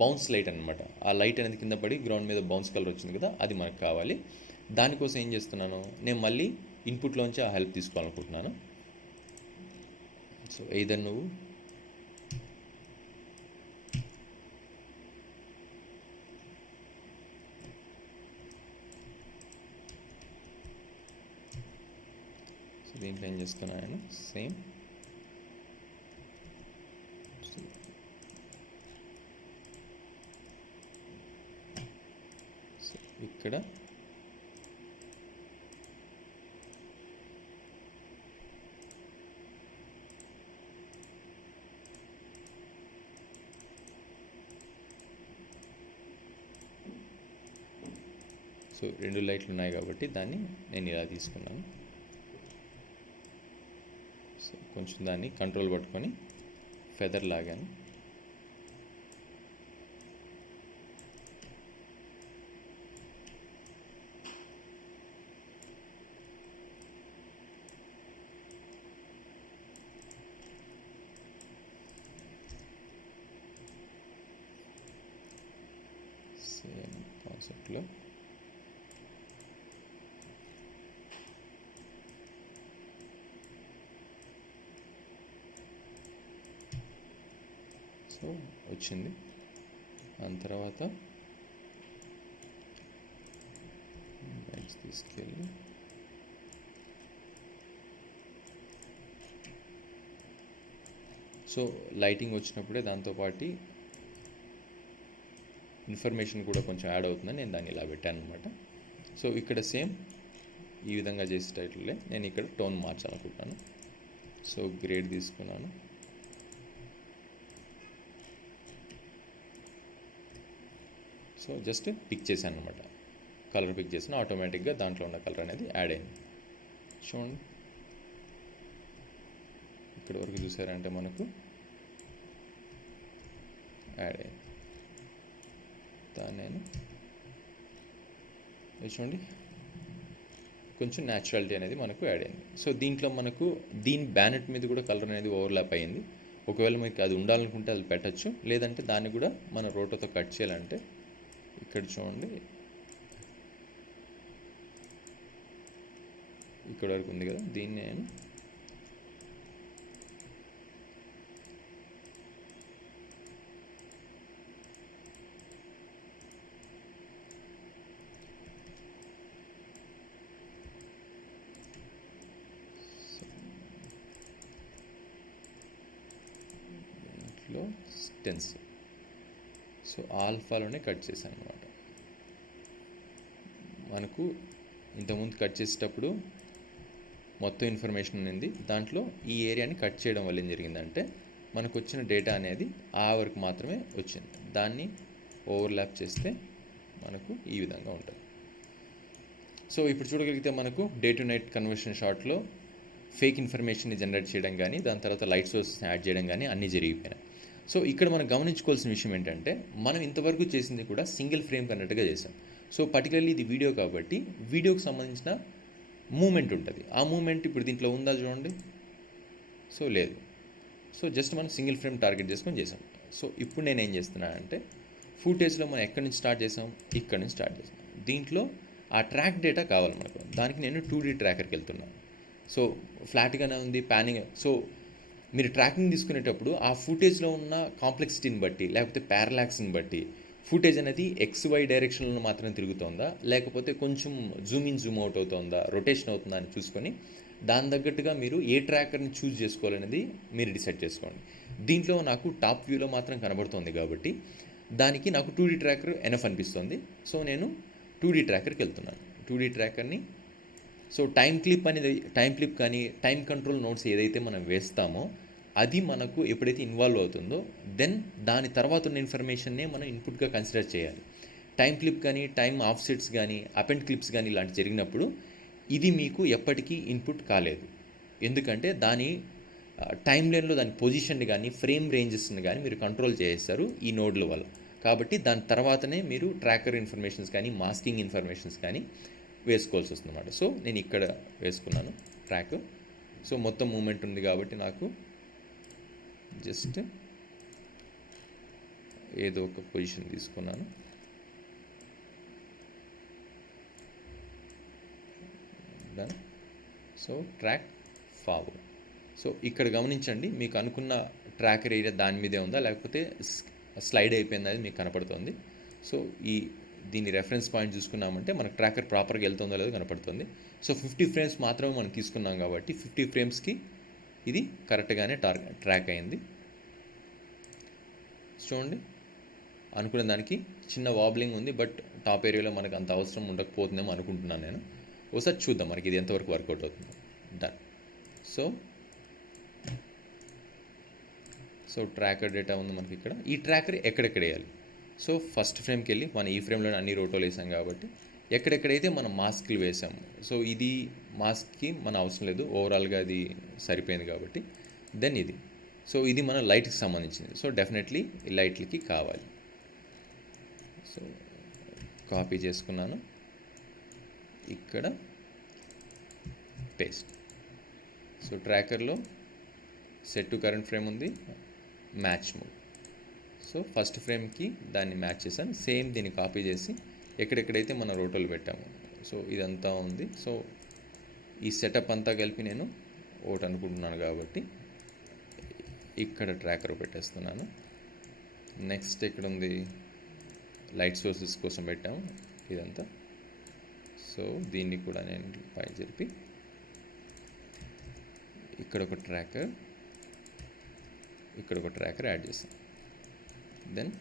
బౌన్స్ లైట్ అనమాట. ఆ లైట్ అనేది కింద పడి గ్రౌండ్ మీద బౌన్స్ కలర్ వచ్చింది కదా, అది మనకు కావాలి. దానికోసం ఏం చేస్తున్నాను, నేను మళ్ళీ ఇన్పుట్లోంచి ఆ హెల్ప్ తీసుకోవాలనుకుంటున్నాను. సో ఏదైనా నువ్వు సో దీంట్లో ఏం చేస్తున్నాను, సేమ్ ఇక్కడ సో 2 లైట్లు ఉన్నాయి కాబట్టి దాన్ని నేను ఇలా తీసుకున్నాను. సో కొంచెం దాన్ని కంట్రోల్ పట్టుకొని ఫెదర్ లాగాను. సెట్లో సో వచ్చింది. దాని తర్వాత తీసుకెళ్ళి సో లైటింగ్ వచ్చినప్పుడే దాంతోపాటు ఇన్ఫర్మేషన్ కూడా కొంచెం యాడ్ అవుతుందని నేను దాన్ని ఇలా పెట్టాను అనమాట. సో ఇక్కడ సేమ్ ఈ విధంగా చేసే టైటిల్లే నేను ఇక్కడ టోన్ మార్చాలనుకుంటున్నాను. సో గ్రేడ్ తీసుకున్నాను. సో జస్ట్ పిక్ చేశాను అనమాట, కలర్ పిక్ చేసిన ఆటోమేటిక్గా దాంట్లో ఉన్న కలర్ అనేది యాడ్ అయింది. చూడండి ఇక్కడ వరకు చూసారంటే మనకు యాడ్ అయింది. దాన్ని నేను చూడండి కొంచెం న్యాచురాలిటీ అనేది మనకు యాడ్ అయింది. సో దీంట్లో మనకు దీని బ్యానెట్ మీద కూడా కలర్ అనేది ఓవర్లాప్ అయ్యింది. ఒకవేళ మీకు అది ఉండాలనుకుంటే అది పెట్టచ్చు, లేదంటే దాన్ని కూడా మన రోటోతో కట్ చేయాలంటే ఇక్కడ చూడండి ఇక్కడ వరకు ఉంది కదా, దీన్ని నేను దీంట్లో స్టెన్సిల్ సో ఆల్ఫాలోనే కట్ చేశాను అనమాట. మనకు ఇంతకుముందు కట్ చేసేటప్పుడు మొత్తం ఇన్ఫర్మేషన్ ఉంది, దాంట్లో ఈ ఏరియాని కట్ చేయడం వల్ల ఏం జరిగిందంటే మనకు వచ్చిన డేటా అనేది ఆ వరకు మాత్రమే వచ్చింది. దాన్ని ఓవర్లాప్ చేస్తే మనకు ఈ విధంగా ఉంటుంది. సో ఇప్పుడు చూడగలిగితే మనకు డే టు నైట్ కన్వర్షన్ షాట్లో ఫేక్ ఇన్ఫర్మేషన్ని జనరేట్ చేయడం కానీ, దాని తర్వాత లైట్ సోర్సెస్ని యాడ్ చేయడం కానీ అన్నీ జరిగిపోయినాయి. సో ఇక్కడ మనం గమనించుకోవాల్సిన విషయం ఏంటంటే మనం ఇంతవరకు చేసింది కూడా సింగిల్ ఫ్రేమ్ అన్నట్టుగా చేసాం. సో పర్టికులర్లీ ఇది వీడియో కాబట్టి వీడియోకి సంబంధించిన మూమెంట్ ఉంటుంది. ఆ మూమెంట్ ఇప్పుడు దీంట్లో ఉందా చూడండి, సో లేదు. సో జస్ట్ మనం సింగిల్ ఫ్రేమ్ టార్గెట్ చేసుకొని చేసాం. సో ఇప్పుడు నేను ఏం చేస్తున్నానంటే ఫుటేజ్లో మనం ఎక్కడి నుంచి స్టార్ట్ చేసాం, ఇక్కడ నుంచి స్టార్ట్ చేసాం. దీంట్లో ఆ ట్రాక్ డేటా కావాలి మనకు, దానికి నేను 2D ట్రాకర్కి వెళ్తున్నాను. సో ఫ్లాట్గానే ఉంది ప్యానింగ్. సో మీరు ట్రాకింగ్ తీసుకునేటప్పుడు ఆ ఫుటేజ్లో ఉన్న కాంప్లెక్సిటీని బట్టి లేకపోతే ప్యారలాక్స్ని బట్టి ఫుటేజ్ అనేది XY డైరెక్షన్లో మాత్రం తిరుగుతుందా, లేకపోతే కొంచెం జూమ్ ఇన్ జూమ్ అవుట్ అవుతుందా, రొటేషన్ అవుతుందా అని చూసుకొని దాని తగ్గట్టుగా మీరు ఏ ట్రాకర్ని చూస్ చేసుకోవాలనేది మీరు డిసైడ్ చేసుకోండి. దీంట్లో నాకు టాప్ వ్యూలో మాత్రం కనబడుతుంది కాబట్టి దానికి నాకు 2D ట్రాకర్ ఎనఫ్ అనిపిస్తుంది. సో నేను 2D ట్రాకర్కి వెళ్తున్నాను. 2D ట్రాకర్ని సో టైం క్లిప్ కానీ టైం కంట్రోల్ నోట్స్ ఏదైతే మనం వేస్తామో అది మనకు ఎప్పుడైతే ఇన్వాల్వ్ అవుతుందో దెన్ దాని తర్వాత ఉన్న ఇన్ఫర్మేషన్నే మనం ఇన్పుట్గా కన్సిడర్ చేయాలి. టైం క్లిప్ కానీ టైం ఆఫ్సెట్స్ కానీ అపెండ్ క్లిప్స్ కానీ ఇలాంటి జరిగినప్పుడు ఇది మీకు ఎప్పటికీ ఇన్పుట్ కాలేదు. ఎందుకంటే దాని టైం లైన్లో దాని పొజిషన్ని కానీ ఫ్రేమ్ రేంజెస్ని కానీ మీరు కంట్రోల్ చేస్తారు ఈ నోడ్ల వల్ల. కాబట్టి దాని తర్వాతనే మీరు ట్రాకర్ ఇన్ఫర్మేషన్స్ కానీ మాస్కింగ్ ఇన్ఫర్మేషన్స్ కానీ వేసుకోవాల్సి వస్తుంది అన్నమాట. సో నేను ఇక్కడ వేసుకున్నాను ట్రాక్. సో మొత్తం మూమెంట్ ఉంది కాబట్టి నాకు జస్ట్ ఏదో ఒక పొజిషన్ తీసుకున్నాను. Done. So track forward. So ఇక్కడ గమనించండి, మీకు అనుకున్న ట్రాకర్ ఏరియా దాని మీదే ఉందా లేకపోతే స్లైడ్ అయిపోయిందా అది మీకు కనపడుతుంది. సో దీని రెఫరెన్స్ పాయింట్ చూసుకున్నామంటే మనకు ట్రాకర్ ప్రాపర్గా వెళ్తుందో లేదో కనపడుతుంది. సో 50 ఫ్రేమ్స్ మాత్రమే మనం తీసుకున్నాం కాబట్టి 50 ఫ్రేమ్స్కి ఇది కరెక్ట్గానే ట్రాక్ అయింది. చూడండి అనుకున్న దానికి చిన్న వాబ్లింగ్ ఉంది, బట్ టాప్ ఏరియాలో మనకు అంత అవసరం ఉండకపోతుందేమో అనుకుంటున్నాను నేను. ఒకసారి చూద్దాం మనకి ఇది ఎంతవరకు వర్కౌట్ అవుతుంది. డన్. సో ట్రాకర్ డేటా ఉంది మనకి ఇక్కడ. ఈ ట్రాకర్ ఎక్కడెక్కడ వేయాలి? సో ఫస్ట్ ఫ్రేమ్కి వెళ్ళి మనం ఈ ఫ్రేమ్లో అన్ని రోటోలు వేసాం కాబట్టి ఎక్కడెక్కడైతే మనం మాస్క్లు వేసాము, సో ఇది మాస్క్కి మన అవసరం లేదు, ఓవరాల్గా అది సరిపోయింది కాబట్టి దెన్ ఇది. సో ఇది మన లైట్కి సంబంధించింది. సో డెఫినెట్లీ లైట్లకి కావాలి. సో కాపీ చేసుకున్నాను, ఇక్కడ పేస్ట్. సో ట్రాకర్లో సెట్ టు కరెంట్ ఫ్రేమ్ ఉంది, మ్యాచ్ మూవ్. సో ఫస్ట్ ఫ్రేమ్కి దాన్ని మ్యాచ్ చేశాను. సేమ్ దీన్ని కాపీ చేసి ఎక్కడెక్కడైతే మనం రోటోలు పెట్టాము. సో ఇదంతా ఉంది. సో ఈ సెటప్ అంతా కలిపి నేను ఒకటి అనుకుంటున్నాను కాబట్టి ఇక్కడ ట్రాకర్ పెట్టేస్తున్నాను. నెక్స్ట్ ఇక్కడ ఉంది లైట్ సోర్సెస్ కోసం పెట్టాము ఇదంతా. సో దీన్ని కూడా నేను పై జరిపి ఇక్కడ ఒక ట్రాకర్, ఇక్కడ ఒక ట్రాకర్ యాడ్ చేస్తాను. దెన్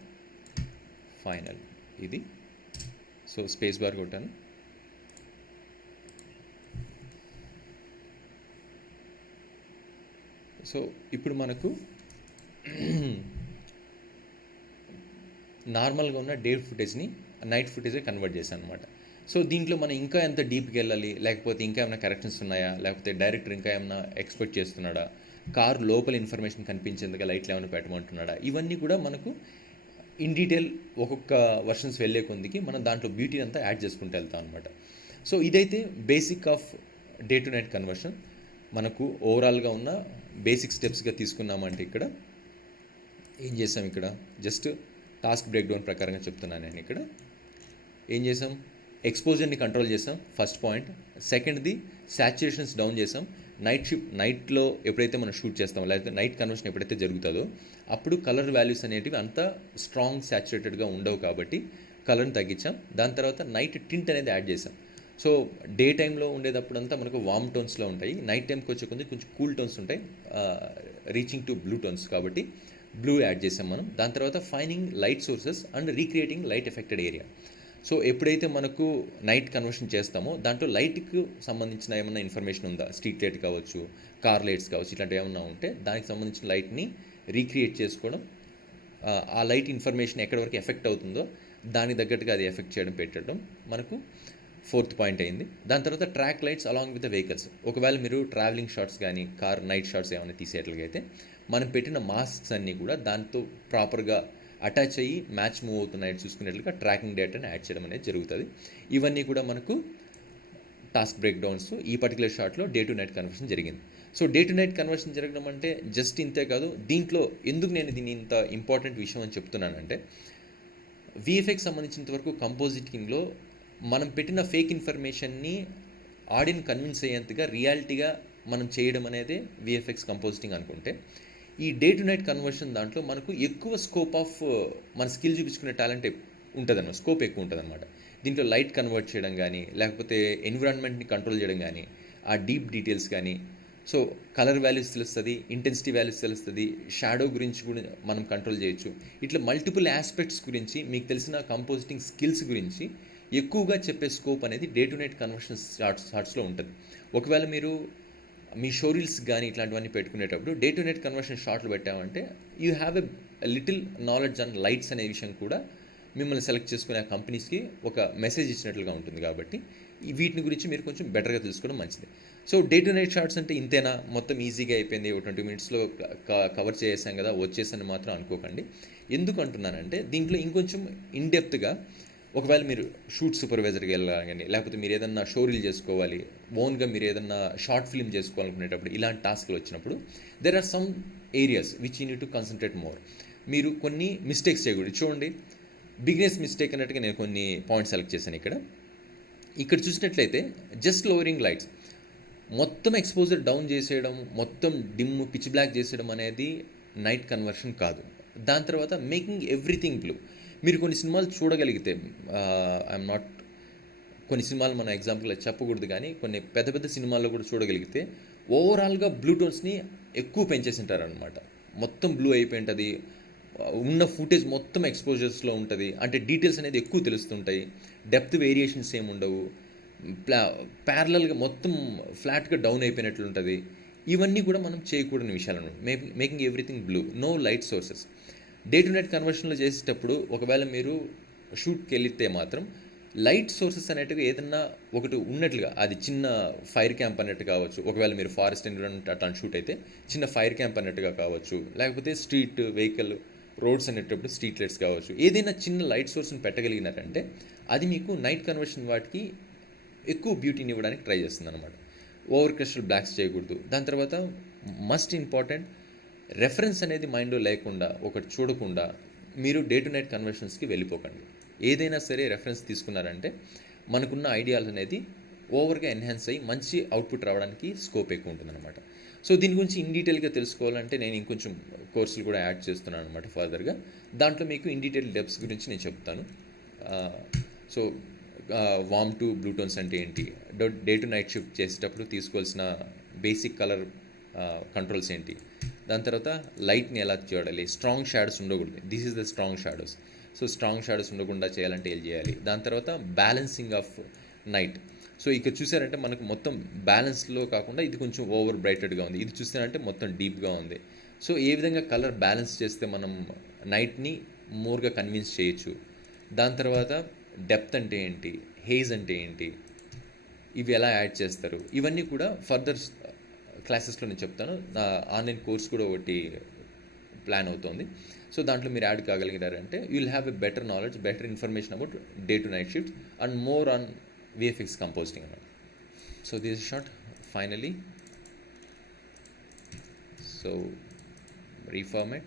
ఫైనల్ ఇది. సో స్పేస్ బార్ కొట్టాను. సో ఇప్పుడు మనకు నార్మల్గా ఉన్న డే ఫుటేజ్ని నైట్ ఫుటేజ్గా కన్వర్ట్ చేశాను అనమాట. సో దీంట్లో మనం ఇంకా ఎంత డీప్కి వెళ్ళాలి, లేకపోతే ఇంకా ఏమైనా కరెక్షన్స్ ఉన్నాయా, లేకపోతే డైరెక్టర్ ఇంకా ఏమైనా ఎక్స్పెక్ట్ చేస్తున్నాడా, కార్ లోపల ఇన్ఫర్మేషన్ కనిపించేందుకు లైట్లు ఏమైనా పెట్టమంటున్నాడా, ఇవన్నీ కూడా మనకు ఇన్ డీటెయిల్ ఒక్కొక్క వర్షన్స్ వెళ్ళే కొద్దికి మనం దాంట్లో బ్యూటీ అంతా యాడ్ చేసుకుంటూ వెళ్తాం అనమాట. సో ఇదైతే basic of day to night conversion. మనకు ఓవరాల్గా ఉన్న బేసిక్ స్టెప్స్గా తీసుకున్నామంటే ఇక్కడ ఏం చేసాం, ఇక్కడ జస్ట్ టాస్క్ బ్రేక్డౌన్ ప్రకారంగా చెప్తున్నాను నేను. ఇక్కడ ఏం చేసాం, ఎక్స్పోజర్ని కంట్రోల్ చేసాం ఫస్ట్ పాయింట్. సెకండ్ది సాచురేషన్స్ డౌన్ చేసాం. నైట్లో ఎప్పుడైతే మనం షూట్ చేస్తామో, లేకపోతే నైట్ కన్వర్షన్ ఎప్పుడైతే జరుగుతుందో అప్పుడు కలర్ వాల్యూస్ అనేటివి అంత స్ట్రాంగ్ సాచురేటెడ్గా ఉండవు కాబట్టి కలర్ని తగ్గించాం. దాని తర్వాత నైట్ టింట్ అనేది యాడ్ చేసాం. సో డే టైంలో ఉండేటప్పుడంతా మనకు వామ్ టోన్స్లో ఉంటాయి, నైట్ టైంకి వచ్చే కొంచెం కూల్ టోన్స్ ఉంటాయి, రీచింగ్ టు బ్లూ టోన్స్ కాబట్టి బ్లూ యాడ్ చేసాం మనం. దాని తర్వాత fining light sources and recreating light affected area. So ఎప్పుడైతే మనకు నైట్ కన్వర్షన్ చేస్తామో దాంట్లో లైట్కి సంబంధించిన ఏమైనా ఇన్ఫర్మేషన్ ఉందా, స్ట్రీట్ లైట్ కావచ్చు, కార్ లైట్స్ కావచ్చు, ఇట్లాంటివి ఏమైనా ఉంటే దానికి సంబంధించిన లైట్ని రీక్రియేట్ చేసుకోవడం, ఆ లైట్ ఇన్ఫర్మేషన్ ఎక్కడి వరకు ఎఫెక్ట్ అవుతుందో దానికి తగ్గట్టుగా అది ఎఫెక్ట్ చేయడం పెట్టడం మనకు ఫోర్త్ పాయింట్ అయింది. దాని తర్వాత track lights along with the vehicles. ఒకవేళ మీరు ట్రావెలింగ్ షాట్స్ కానీ కార్ నైట్ షాట్స్ ఏమైనా తీసేట్లుగైతే మనం పెట్టిన మాస్క్స్ అన్నీ కూడా దాంతో ప్రాపర్గా అటాచ్ అయ్యి మ్యాచ్ మూవ్ అవుతున్నాయి చూసుకునేట్లుగా ట్రాకింగ్ డేటాని యాడ్ చేయడం అనేది జరుగుతుంది. ఇవన్నీ కూడా మనకు టాస్క్ బ్రేక్ డౌన్స్ ఈ పర్టికులర్ షాట్లో డే టు నైట్ కన్వర్షన్ జరిగింది. So day to night conversion జరగడం అంటే జస్ట్ ఇంతే కాదు. దీంట్లో ఎందుకు నేను దీన్ని ఇంత ఇంపార్టెంట్ విషయం అని చెప్తున్నానంటే, విఎఫ్ఎక్స్ సంబంధించినంత వరకు కంపోజిటింగ్లో మనం పెట్టిన ఫేక్ ఇన్ఫర్మేషన్ని ఆడియన్ కన్విన్స్ అయ్యేంతగా రియాలిటీగా మనం చేయడం అనేది విఎఫ్ఎక్స్ కంపోజిటింగ్ అనుకుంటే, ఈ డే టు నైట్ కన్వర్షన్ దాంట్లో మనకు ఎక్కువ స్కోప్ ఆఫ్ మన స్కిల్ చూపించుకునే టాలెంట్ ఉంటుందన్నమాట, స్కోప్ ఎక్కువ ఉంటుందన్నమాట. దీంట్లో లైట్ కన్వర్ట్ చేయడం కానీ, లేకపోతే ఎన్విరాన్మెంట్ని కంట్రోల్ చేయడం కానీ, ఆ డీప్ డీటెయిల్స్ కానీ, సో కలర్ వాల్యూస్ తెలుస్తుంది, ఇంటెన్సిటీ వాల్యూస్ తెలుస్తుంది, షాడో గురించి కూడా మనం కంట్రోల్ చేయొచ్చు. ఇట్లా మల్టిపుల్ ఆస్పెక్ట్స్ గురించి మీకు తెలిసిన కంపోజిటింగ్ స్కిల్స్ గురించి ఎక్కువగా చెప్పే స్కోప్ అనేది డే టు నైట్ కన్వర్షన్ షార్ట్స్లో ఉంటుంది. ఒకవేళ మీరు మీ షోరీల్స్ కానీ ఇట్లాంటివన్నీ పెట్టుకునేటప్పుడు డే టు నైట్ కన్వర్షన్ షార్ట్లు పెట్టామంటే you have a little knowledge and lights అనే విషయం కూడా మిమ్మల్ని సెలెక్ట్ చేసుకునే ఆ కంపెనీస్కి ఒక మెసేజ్ ఇచ్చినట్లుగా ఉంటుంది. కాబట్టి వీటిని గురించి మీరు కొంచెం బెటర్గా తెలుసుకోవడం మంచిది. So day to night shorts అంటే ఇంతేనా, మొత్తం ఈజీగా అయిపోయింది, 20 మినిట్స్లో కవర్ చేసాం కదా వచ్చేసని మాత్రం అనుకోకండి. ఎందుకు అంటున్నానంటే దీంట్లో ఇంకొంచెం ఇన్డెప్త్గా ఒకవేళ మీరు షూట్ సూపర్వైజర్కి వెళ్ళాలని, లేకపోతే మీరు ఏదన్నా షోరీల్ చేసుకోవాలి, ఓన్గా మీరు ఏదన్నా షార్ట్ ఫిల్మ్ చేసుకోవాలనుకునేటప్పుడు ఇలాంటి టాస్క్లు వచ్చినప్పుడు there are some areas which you need to concentrate more. మీరు కొన్ని మిస్టేక్స్ చేయకూడదు. చూడండి, బిగ్నెస్ మిస్టేక్ అన్నట్టుగా నేను కొన్ని పాయింట్స్ సెలెక్ట్ చేశాను. ఇక్కడ చూసినట్లయితే జస్ట్ లోవరింగ్ లైట్స్, మొత్తం ఎక్స్పోజర్ డౌన్ చేసేయడం, మొత్తం డిమ్ పిచ్ బ్లాక్ చేసేయడం అనేది నైట్ కన్వర్షన్ కాదు. దాని తర్వాత మేకింగ్ ఎవ్రీథింగ్ బ్లూ. మీరు కొన్ని సినిమాలు చూడగలిగితే, ఐఎమ్ నాట్, కొన్ని సినిమాలు మనం ఎగ్జాంపుల్గా చెప్పకూడదు కానీ కొన్ని పెద్ద పెద్ద సినిమాల్లో కూడా చూడగలిగితే ఓవరాల్గా బ్లూ టోన్స్ని ఎక్కువ పెంచేసి ఉంటారనమాట. మొత్తం బ్లూ అయిపోయి ఉంటుంది, ఉన్న ఫుటేజ్ మొత్తం ఎక్స్పోజర్స్లో ఉంటుంది, అంటే డీటెయిల్స్ అనేది ఎక్కువ తెలుస్తుంటాయి, డెప్త్ వేరియేషన్స్ ఏమి ఉండవు, ప్యారలల్గా మొత్తం ఫ్లాట్గా డౌన్ అయిపోయినట్లు ఉంటుంది. ఇవన్నీ కూడా మనం చేయకూడని విషయాలు అనమాట. Making everything blue, no light sources. Day to night కన్వర్షన్లో చేసేటప్పుడు ఒకవేళ మీరు షూట్కి వెళితే మాత్రం లైట్ సోర్సెస్ అనేటివి ఏదన్నా ఒకటి ఉన్నట్లుగా, అది చిన్న ఫైర్ క్యాంప్ అన్నట్టు కావచ్చు, ఒకవేళ మీరు ఫారెస్ట్ ఎన్విరాన్మెంట్ అట్లాంటి షూట్ అయితే చిన్న ఫైర్ క్యాంప్ అన్నట్టుగా కావచ్చు, లేకపోతే స్ట్రీట్ వెహికల్ రోడ్స్ అనేటప్పుడు స్ట్రీట్ లైట్స్ కావచ్చు, ఏదైనా చిన్న లైట్ సోర్స్ని పెట్టగలిగినారంటే అది మీకు నైట్ కన్వర్షన్ వాటికి ఎక్కువ బ్యూటీని ఇవ్వడానికి ట్రై చేస్తుంది అనమాట. ఓవర్ క్రిస్టల్ బ్లాక్స్ చేయకూడదు. దాని తర్వాత మస్ట్ ఇంపార్టెంట్, రెఫరెన్స్ అనేది మైండ్లో లేకుండా, ఒకటి చూడకుండా మీరు డే టు నైట్ కన్వర్షన్స్కి వెళ్ళిపోకండి. ఏదైనా సరే రెఫరెన్స్ తీసుకున్నారంటే మనకున్న ఐడియాలు అనేది ఓవర్గా ఎన్హాన్స్ అయ్యి మంచి అవుట్పుట్ రావడానికి స్కోప్ ఎక్కువ ఉంటుందన్నమాట. సో దీని గురించి ఇన్ డీటెయిల్గా తెలుసుకోవాలంటే నేను ఇంకొంచెం కోర్సులు కూడా యాడ్ చేస్తున్నాను అనమాట ఫర్దర్గా. దాంట్లో మీకు ఇన్ డీటెయిల్ డెప్స్ గురించి నేను చెప్తాను. So warm to blue tones అంటే ఏంటి, డే టు నైట్ షిఫ్ట్ చేసేటప్పుడు తీసుకోవాల్సిన బేసిక్ కలర్ కంట్రోల్స్ ఏంటి, దాని తర్వాత లైట్ని ఎలా చూడాలి, స్ట్రాంగ్ షాడోస్ ఉండకూడదు, this is the strong shadows. So strong shadows ఉండకుండా చేయాలంటే ఏం చేయాలి, దాని తర్వాత బ్యాలెన్సింగ్ ఆఫ్ నైట్. సో ఇక్కడ చూసారంటే మనకు మొత్తం బ్యాలెన్స్లో కాకుండా ఇది కొంచెం ఓవర్ బ్రైటెడ్గా ఉంది, ఇది చూసారంటే మొత్తం డీప్గా ఉంది. సో ఏ విధంగా కలర్ బ్యాలెన్స్ చేస్తే మనం నైట్ని మోర్గా కన్విన్స్ చేయొచ్చు. దాని తర్వాత డెప్త్ అంటే ఏంటి, హేజ్ అంటే ఏంటి, ఇవి ఎలా యాడ్ చేస్తారు, ఇవన్నీ కూడా ఫర్దర్ క్లాసెస్లో నేను చెప్తాను. నా ఆన్లైన్ కోర్స్ కూడా ఒకటి ప్లాన్ అవుతుంది. సో దాంట్లో మీరు యాడ్ కాగలిగారంటే you will have a better knowledge, better information about day to night shift and more on VFX composing అన్నమాట. So this is short finally. So reformat.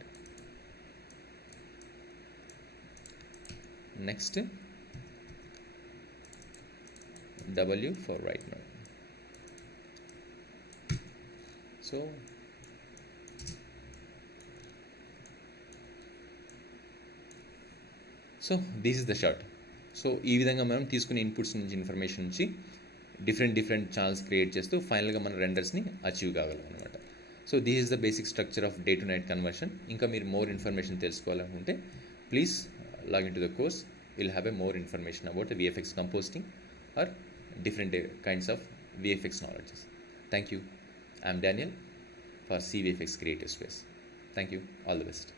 Next W for right now. So this is the shot. So ఈ విధంగా మనం తీసుకునే ఇన్పుట్స్ నుంచి ఇన్ఫర్మేషన్ నుంచి డిఫరెంట్ ఛానల్స్ క్రియేట్ చేస్తూ ఫైనల్గా మన రెండర్స్ని అచీవ్ కాగలం అనమాట. So this is the basic structure of day to night conversion. ఇంకా మీరు మోర్ ఇన్ఫర్మేషన్ తెలుసుకోవాలనుకుంటే please log in to the course. Will have a more information about VFX composing are different kinds of VFX knowledges. Thank you. I am Daniel for CVFX Creative Space. Thank you. All the best.